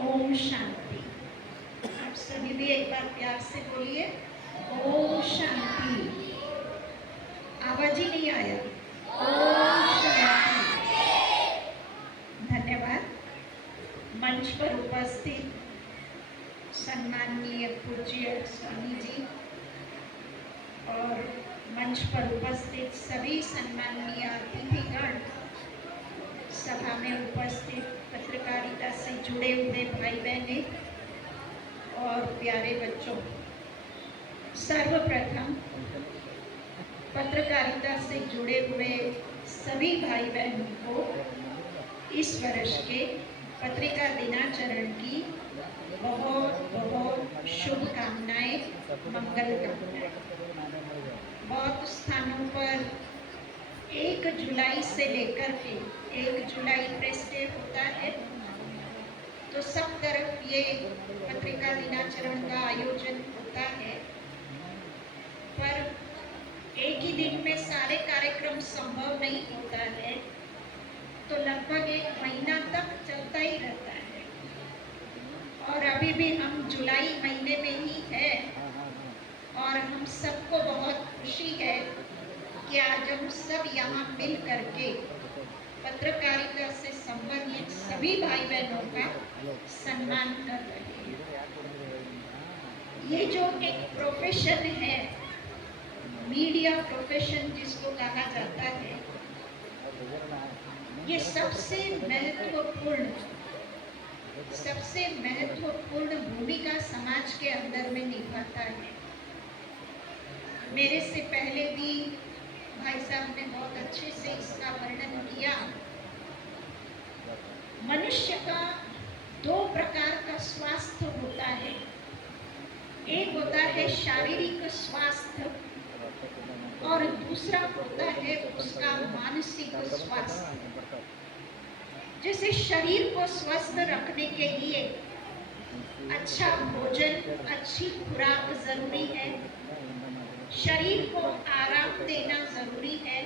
ओम शांति। आप सभी भी एक बार प्यार से बोलिए ओम शांति। आवाज ही नहीं आया। ओम शांति। धन्यवाद। मंच पर उपस्थित सम्माननीय पूज्य स्वामी जी और मंच पर उपस्थित सभी सम्माननीय अतिथिगण, सभा में उपस्थित पत्रकारिता से जुड़े हुए भाई बहने और प्यारे बच्चों, सर्वप्रथम पत्रकारिता से जुड़े हुए सभी भाई बहनों को इस वर्ष के पत्रिका दिनाचरण की बहुत बहुत शुभकामनाएं, मंगल कामनाएं। बहुत स्थानों पर 1 जुलाई से लेकर के 1 जुलाई प्रेस डे होता है, तो सब तरफ ये पत्रिका दिनाचरण का आयोजन होता है, पर एक ही दिन में सारे कार्यक्रम संभव नहीं होता है, तो लगभग 1 महीना तक चलता ही रहता है। और अभी भी हम जुलाई महीने में ही है और हम सबको बहुत खुशी है कि आज हम सब यहाँ मिल करके पत्रकारिता से संबंधित सभी भाई बहनों का सम्मान कर रहे हैं। ये जो एक प्रोफेशन है, मीडिया प्रोफेशन जिसको कहा जाता है, ये सबसे महत्वपूर्ण भूमिका समाज के अंदर में निभाता है। मेरे से पहले भी भाई साहब ने बहुत अच्छे से इसका वर्णन किया। मनुष्य का 2 प्रकार का स्वास्थ्य होता है। एक होता है शारीरिक स्वास्थ्य और दूसरा होता है उसका मानसिक स्वास्थ्य। जैसे शरीर को स्वस्थ रखने के लिए अच्छा भोजन, अच्छी खुराक जरूरी है, शरीर को आराम देना जरूरी है,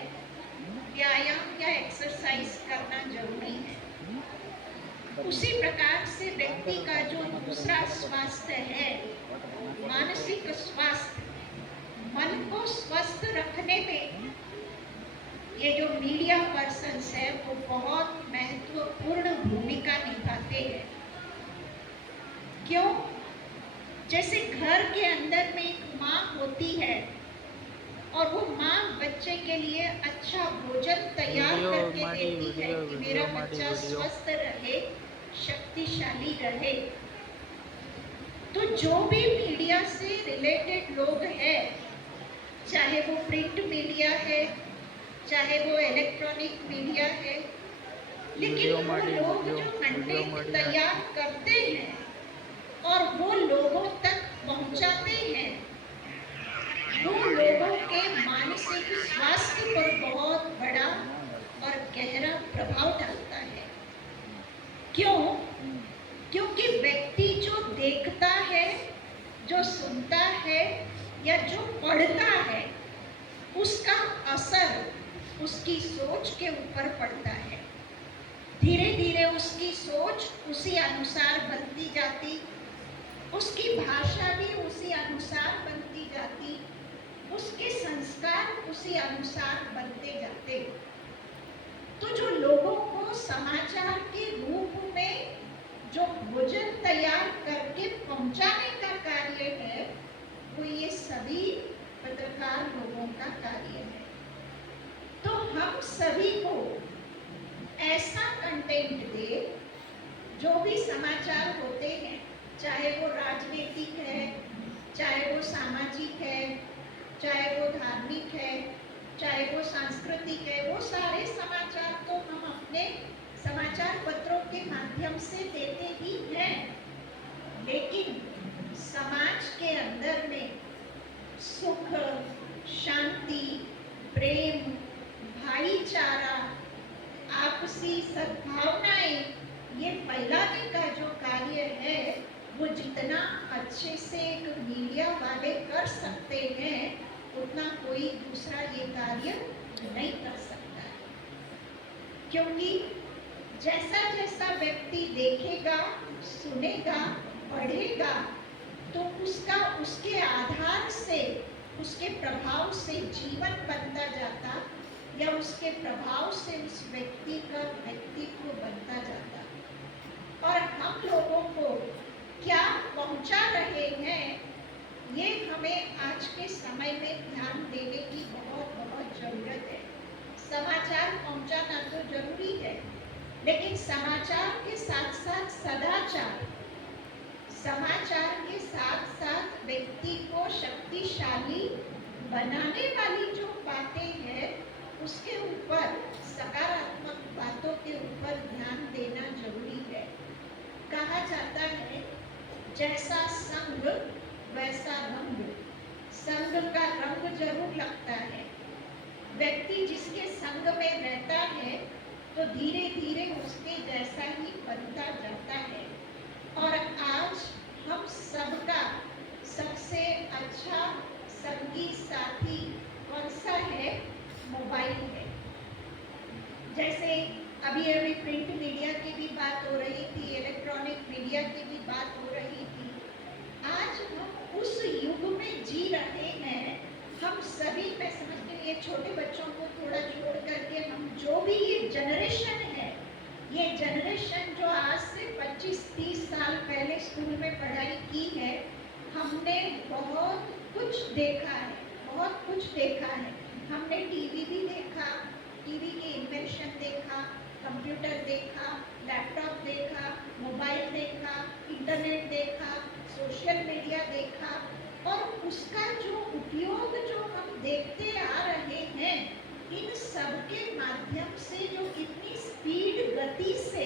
व्यायाम या एक्सरसाइज करना जरूरी है। उसी प्रकार से व्यक्ति का जो दूसरा स्वास्थ्य है, मानसिक स्वास्थ्य, मन को स्वस्थ रखने में ये जो मीडिया पर्सन्स है वो बहुत महत्वपूर्ण भूमिका निभाते हैं। क्यों? जैसे घर के अंदर में एक माँ होती है और वो माँ बच्चे के लिए अच्छा भोजन तैयार करके देती है कि मेरा बच्चा स्वस्थ रहे, शक्तिशाली रहे। तो जो भी मीडिया से रिलेटेड लोग हैं, चाहे वो प्रिंट मीडिया है, चाहे वो इलेक्ट्रॉनिक मीडिया है, लेकिन वो लोग जो कंटेंट तैयार करते हैं और वो लोगों तक पहुंचाते हैं, वो लोगों के मानसिक स्वास्थ्य पर बहुत बड़ा और गहरा प्रभाव डालता है। क्यों? क्योंकि व्यक्ति जो देखता है, जो सुनता है या जो पढ़ता है, उसका असर उसकी सोच के ऊपर पड़ता है। धीरे धीरे उसकी सोच उसी अनुसार बनती जाती, उसकी भाषा भी उसी अनुसार बनती जाती, उसके संस्कार उसी अनुसार बनते जाते। तो जो लोगों को समाचार के रूप में जो भोजन तैयार करके पहुंचाने का कार्य है, वो ये सभी पत्रकार लोगों का कार्य है। तो हम सभी को ऐसा कंटेंट दे, जो भी समाचार होते हैं, चाहे वो राजनीतिक है, चाहे वो सामाजिक है, चाहे वो धार्मिक है, चाहे वो सांस्कृतिक है, वो सारे समाचार तो हम अपने समाचार पत्रों के माध्यम से देते ही हैं। लेकिन समाज के अंदर में सुख, शांति, प्रेम, भाईचारा, आपसी सद्भावनाएं, ये फैलाने का जो कार्य है, वो जितना अच्छे से एक मीडिया वाले कर सकते हैं, उतना कोई दूसरा ये कार्य नहीं कर सकता है। क्योंकि जैसा जैसा व्यक्ति देखेगा, सुनेगा, पढ़ेगा, तो उसका उसके आधार से, उसके प्रभाव से जीवन बनता जाता, या उसके प्रभाव से उस व्यक्ति का व्यक्तित्व बनता जाता। और हम लोगों को क्या पहुंचा रहे हैं, ये हमें आज के समय में ध्यान देने की बहुत बहुत जरूरत है। समाचार पहुंचाना तो जरूरी है, लेकिन समाचार के साथ साथ सदाचार, समाचार के साथ साथ व्यक्ति को शक्तिशाली बनाने वाली जो बातें हैं, उसके ऊपर, सकारात्मक बातों के ऊपर ध्यान देना जरूरी है। कहा जाता है, जैसा संग वैसा रंग। संग का रंग जरूर लगता है। व्यक्ति जिसके संग में रहता है तो धीरे धीरे उसके जैसा ही बनता जाता है। और आज हम सबका सबसे अच्छा संगी साथी कौन सा है? मोबाइल है। जैसे अभी अभी प्रिंट मीडिया की भी बात हो रही थी, इलेक्ट्रॉनिक मीडिया की भी बात हो रही थी। आज हम उस युग में जी रहे हैं। हम सभी, मैं समझती हूँ, ये छोटे बच्चों को थोड़ा छोड़ करके हम जो भी ये जनरेशन है, ये जनरेशन जो आज से 25-30 साल पहले स्कूल में पढ़ाई की है, हमने बहुत कुछ देखा है, बहुत कुछ देखा है। हमने टीवी भी देखा, टीवी की इन्वेंशन देखा, कंप्यूटर देखा, लैपटॉप देखा, मोबाइल देखा, इंटरनेट देखा, सोशल मीडिया देखा, और उसका जो उपयोग जो हम देखते आ रहे हैं, इन सब के माध्यम से जो इतनी स्पीड गति से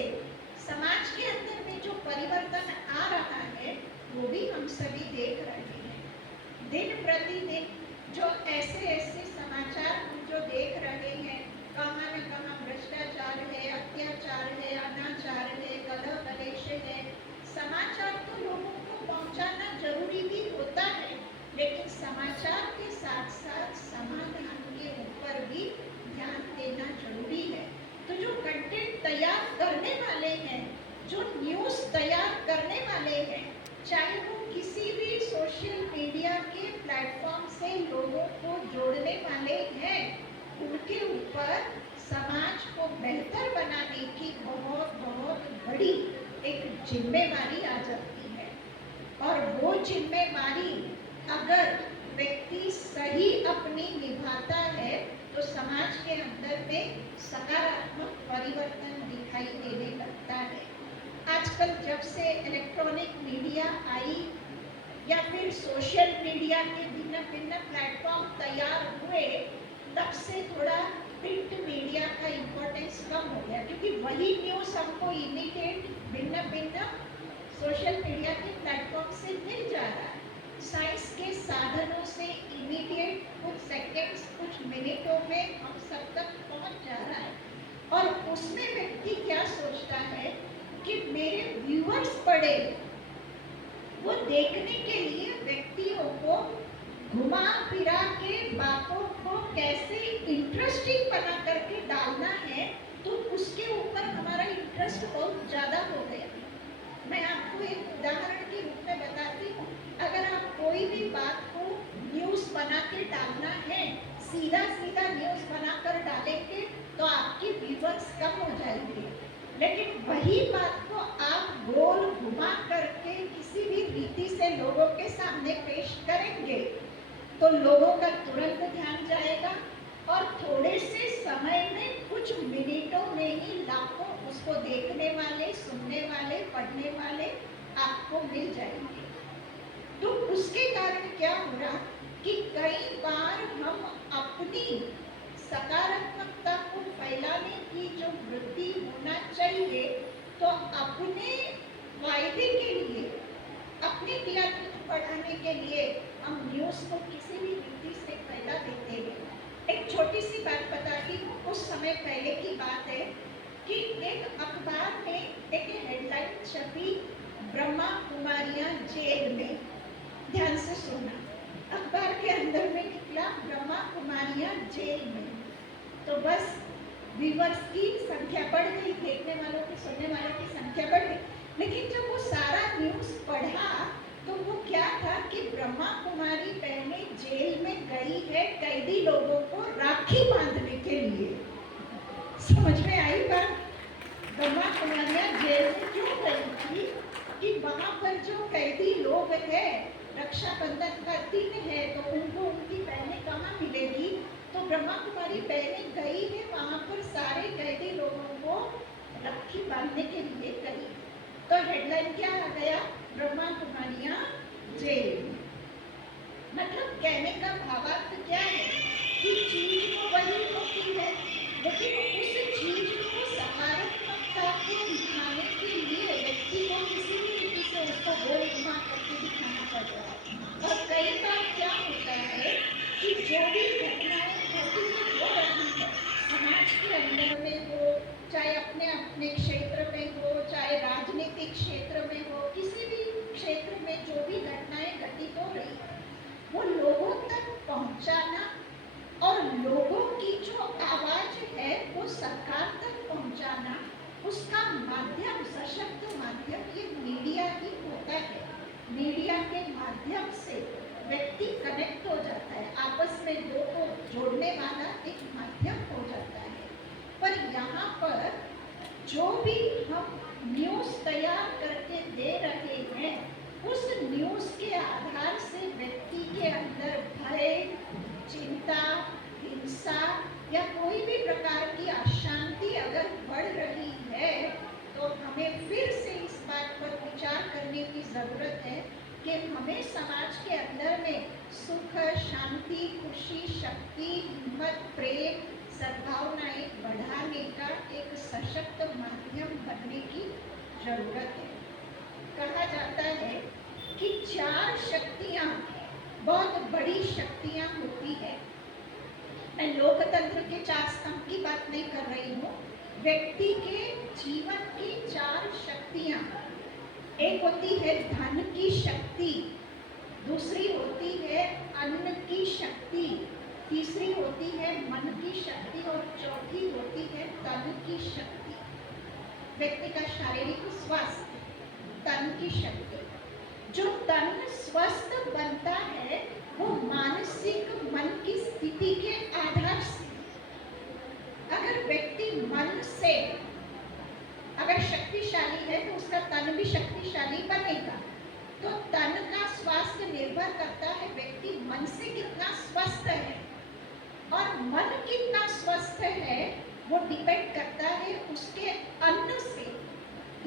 समाज के अंदर में जो परिवर्तन आ रहा है, वो भी हम सभी देख रहे हैं। दिन प्रतिदिन जो ऐसे ऐसे समाचार हम जो देख रहे हैं, कहाँ न कहाँ भ्रष्टाचार है, अत्याचार है, अनाचार है, कलह कलेश है। समाचार तो लोगों को पहुंचाना जरूरी भी होता है, लेकिन समाचार के साथ साथ समाधान के ऊपर भी ध्यान देना जरूरी है। तो जो कंटेंट तैयार करने वाले हैं, जो न्यूज़ तैयार करने वाले हैं, चाहे वो किसी भी सोशल मीडिया के प्लेटफॉर्म से लोगों को जोड़ने वाले हैं, उनके ऊपर समाज को बेहतर बनाने की बहुत बहुत बड़ी एक जिम्मेवारी आ जाती है। और वो जिम्मेवारी अगर व्यक्ति सही अपनी निभाता है, तो समाज के अंदर में सकारात्मक परिवर्तन दिखाई देने लगता है। आजकल जब से इलेक्ट्रॉनिक मीडिया आई, या फिर सोशल मीडिया के भिन्न भिन्न प्लेटफॉर्म तैयार हुए, तब से थोड़ा प्रिंट मीडिया का इम्पोर्टेंस कम हो गया, क्योंकि वही न्यूज़ हमको इमीडिएट भिन्न भिन्न सोशल मीडिया के प्लेटफॉर्म से मिल जा रहा है। साइंस के साधनों से इमीडिएट कुछ सेकेंड्स, कुछ मिनटों में हम सब तक पहुंच जा रहा है। और उसमें व्यक्ति क्या सोचता है कि मेरे व्यूअर्स पढ़े, वो देखने के लिए व्यक्तियों को घुमा फिरा के बातों को कैसे इंटरेस्टिंग बना करके डालना है, तो उसके ऊपर हमारा इंटरेस्ट बहुत ज़्यादा हो गया। मैं आपको एक उदाहरण के रूप में बताती हूँ। अगर आप कोई भी बात को न्यूज़ बना के डालना है, सीधा सीधा न्यूज़ बनाकर डालेंगे तो आपके व्यूअर्स कम हो जाएंगे। लेकिन वही बात को आप गोल घुमा करके किसी भी रीति से लोगों के सामने पेश करेंगे, तो लोगों का तुरंत ध्यान जाएगा, और थोड़े से समय में, कुछ मिनटों में ही लाखों उसको देखने वाले, सुनने वाले, पढ़ने वाले आपको मिल जाएंगे। तो उसके कारण क्या हो रहा कि कई बार हम अपनी सकारात्मकता को फैलाने की जो वृद्धि होना चाहिए, तो अपने फायदे के लिए, अपनी टीआरपी बढ़ाने के लिए हम न्यूज़ को किसी भी रीति से फैला देते हैं। एक छोटी सी बात बताती हूँ। कुछ समय पहले की बात है कि एक अखबार में एक हेडलाइन छपी, ब्रह्मा कुमारियाँ जेल में। ध्यान से सुनना, अखबार के अंदर में निकला ब्रह्मा कुमारियाँ जेल में। तो बस व्यूअर्स की संख्या बढ़ गई, देखने वालों की, सुनने वालों की संख्या बढ़ गई। लेकिन जब वो सारा न्यूज़ पढ़ा तो वो क्या था कि ब्रह्मा कुमारी बहनें जेल में गई है कैदी लोगों को राखी बांधने के लिए। समझ में आई बात? ब्रह्मा कुमारियां जेल में क्यों गई थी कि वहां पर जो कैदी लोग हैं, रक्षाबंधन का दिन है तो उनको उनकी बहनें कहाँ मिलेगी, तो ब्रह्मा कुमारी बहनें गई है वहां पर सारे कैदी लोगों को राखी बांधने के लिए गई। तो हेडलाइन क्या आ गया? ब्रह्मा कुमारियां जेल। मतलब कहने का भावार्थ क्या है कि चीज तो वही होती है, लेकिन उस चीज को सकारात्मकता को दिखाने के लिए व्यक्ति को किसी भी रीति से उसको गोल घुमा करके दिखाना पड़ रहा है। और कई बार क्या होता है कि जो भी घटनाएं घटित हो रही है समाज के अंदर में हो, चाहे अपने अपने क्षेत्र में हो, चाहे राजनीतिक क्षेत्र में हो, किसी भी क्षेत्र में जो भी घटनाएं घटित हो रही है वो लोगों तक पहुंचाना और लोगों की जो आवाज है वो सरकार तक पहुंचाना, उसका माध्यम, सशक्त माध्यम ये मीडिया ही होता है। मीडिया के माध्यम से व्यक्ति कनेक्ट हो जाता है, आपस में दो को जोड़ने वाला एक माध्यम हो जाता है। पर यहाँ पर जो भी हम न्यूज़ तैयार करके दे रहे हैं उस न्यूज़ के आधार से व्यक्ति के अंदर भय, चिंता, हिंसा या कोई भी प्रकार की अशांति अगर बढ़ रही है तो हमें फिर से इस बात पर विचार करने की ज़रूरत है कि हमें समाज के अंदर में सुख, शांति, खुशी, शक्ति, हिम्मत, प्रेम, सद्भावनाएं बढ़ाने का एक सशक्त माध्यम बनने की जरूरत है। कहा जाता है कि 4 शक्तियां बहुत बड़ी शक्तियां होती है। मैं लोकतंत्र के 4 स्तंभ की बात नहीं कर रही हूँ, व्यक्ति के जीवन की 4 शक्तियां। एक होती है धन की शक्ति, दूसरी होती है अन्न की शक्ति, तीसरी होती है मन की शक्ति और चौथी होती है तन की शक्ति। व्यक्ति का शारीरिक स्वास्थ्य, तन की शक्ति। जो तन स्वस्थ बनता है वो मानसिक मन की स्थिति के आधार से। अगर व्यक्ति मन से अगर शक्तिशाली है तो उसका तन भी शक्तिशाली बनेगा। तो तन का स्वास्थ्य निर्भर करता है व्यक्ति मन से कितना स्वस्थ है, और मन कितना स्वस्थ है वो डिपेंड करता है उसके अन्न से।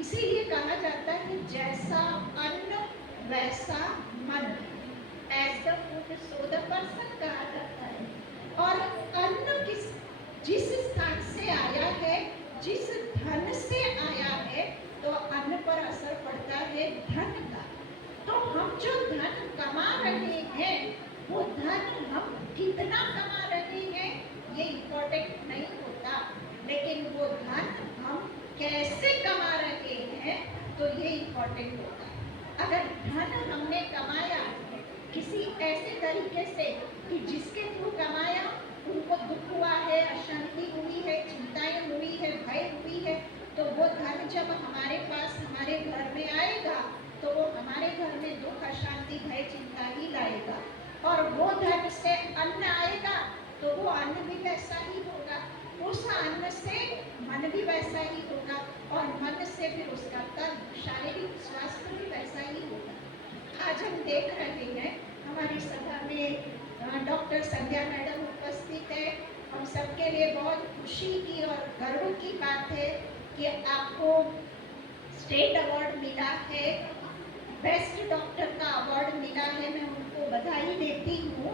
इसीलिए कहा जाता है जैसा अन्न वैसा मन, as the food so the person कहा जाता है। और अन्न जिस स्थान से आया है, जिस धन से आया है, तो अन्न पर असर पड़ता है धन का। तो हम जो धन कमा रहे हैं वो धन हम कितना कमा रहे हैं ये इम्पोर्टेंट नहीं होता, लेकिन वो धन हम कैसे कमा रहे हैं तो ये इम्पोर्टेंट होता है। अगर धन हमने कमाया किसी ऐसे तरीके से कि जिसके थ्रू कमाया उनको दुख हुआ है, अशांति हुई है, चिंताएं हुई है, भय हुई है, तो वो धन जब हमारे पास हमारे घर में आएगा तो वो हमारे घर में दुख, अशांति, भय, चिंता ही लाएगा। और वो धन से अन्न आएगा तो वो अन्न भी वैसा ही होगा, उस अन्न से मन भी वैसा ही होगा, और मन से फिर उसका तन, शारीरिक स्वास्थ्य भी वैसा ही होगा। आज हम देख रहे हैं हमारी सभा में डॉक्टर संध्या मैडम उपस्थित है। हम सबके लिए बहुत खुशी की और गर्व की बात है कि आपको स्टेट अवार्ड मिला है, बेस्ट डॉक्टर का अवार्ड मिला है। मैं उनको बधाई देती हूँ।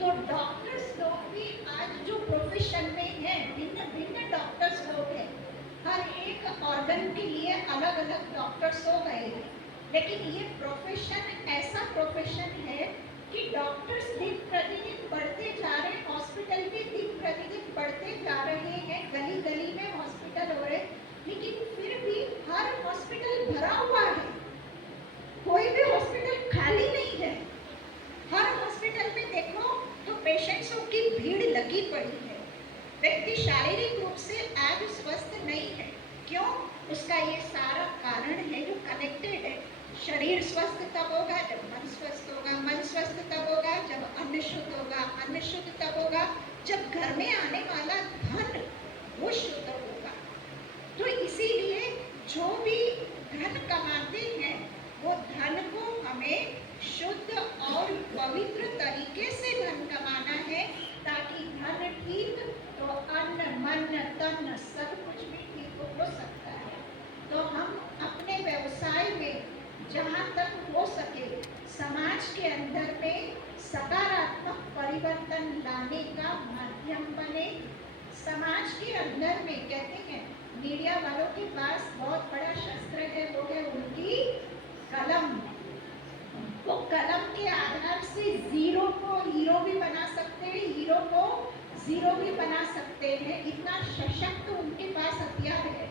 तो डॉक्टर्स लोग भी आज जो प्रोफेशन में हैं, भिन्न भिन्न डॉक्टर्स लोग हैं, हर एक ऑर्गन के लिए अलग अलग डॉक्टर्स हो गए हैं। लेकिन ये प्रोफेशन ऐसा प्रोफेशन है कि डॉक्टर्स दिन प्रतिदिन बढ़ते जा रहे हैं, हॉस्पिटल भी दिन प्रतिदिन बढ़ते जा रहे हैं, गली गली में हॉस्पिटल हो रहे, लेकिन फिर भी हर हॉस्पिटल भरा हुआ है, कोई भी हॉस्पिटल खाली नहीं है। हर हॉस्पिटल में देखो तो पेशेंट्सों की भीड़ लगी पड़ी है। व्यक्ति शारीरिक रूप से सारा कारण है जो कनेक्टेड है। शरीर स्वस्थ तब होगा जब मन स्वस्थ होगा, मन स्वस्थ तब होगा जब अन्न शुद्ध होगा, अन्न शुद्ध तब होगा जब घर में आने वाला धन वो शुद्ध होगा। तो इसीलिए जो भी धन कमाते हैं वो धन को हमें शुद्ध और पवित्र तरीके से धन कमाना है, ताकि धन ठीक तो अन्न मन तन सब कुछ भी ठीक हो सकता है। तो हम अपने व्यवसाय में जहाँ तक हो सके समाज के अंदर में सकारात्मक परिवर्तन लाने का माध्यम बने। समाज के अंदर में कहते हैं मीडिया वालों के पास बहुत बड़ा शस्त्र है, वो है उनकी कलम। वो कलम के आधार से जीरो को हीरो भी बना सकते हैं, हीरो को जीरो भी बना सकते हैं। इतना सशक्त उनके पास हथियार है।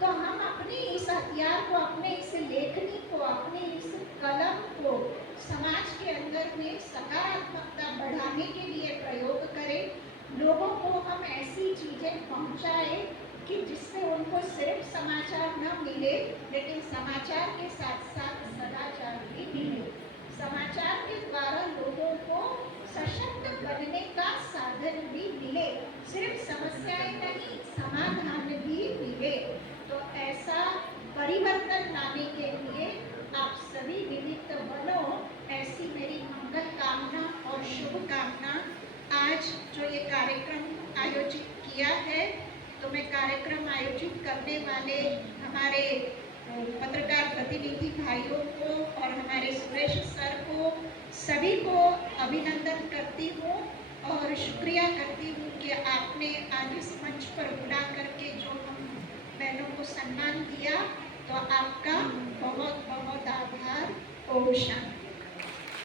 तो हम अपने इस हथियार को, अपने इस लेखनी को, अपने इस कलम को समाज के अंदर में सकारात्मकता बढ़ाने के लिए प्रयोग करें। लोगों को हम ऐसी चीजें पहुंचाए कि जिससे उनको सिर्फ समाचार न मिले, लेकिन समाचार के साथ साथ सदाचार भी मिले। समाचार के द्वारा लोगों को सशक्त बनने का साधन भी मिले, सिर्फ समस्याएं नहीं समाधान भी मिले। तो ऐसा परिवर्तन लाने के लिए आप सभी निमित्त बनो, ऐसी मेरी मंगल कामना और शुभकामना। आज जो ये कार्यक्रम आयोजित किया है, तो मैं कार्यक्रम आयोजित करने वाले हमारे पत्रकार प्रतिनिधि भाइयों को और हमारे सुरेश सर को, सभी को अभिनंदन करती हूँ और शुक्रिया करती हूँ कि आपने आज इस मंच पर बुला करके जो हम बहनों को सम्मान दिया। तो आपका बहुत बहुत आभार। ओम शांति।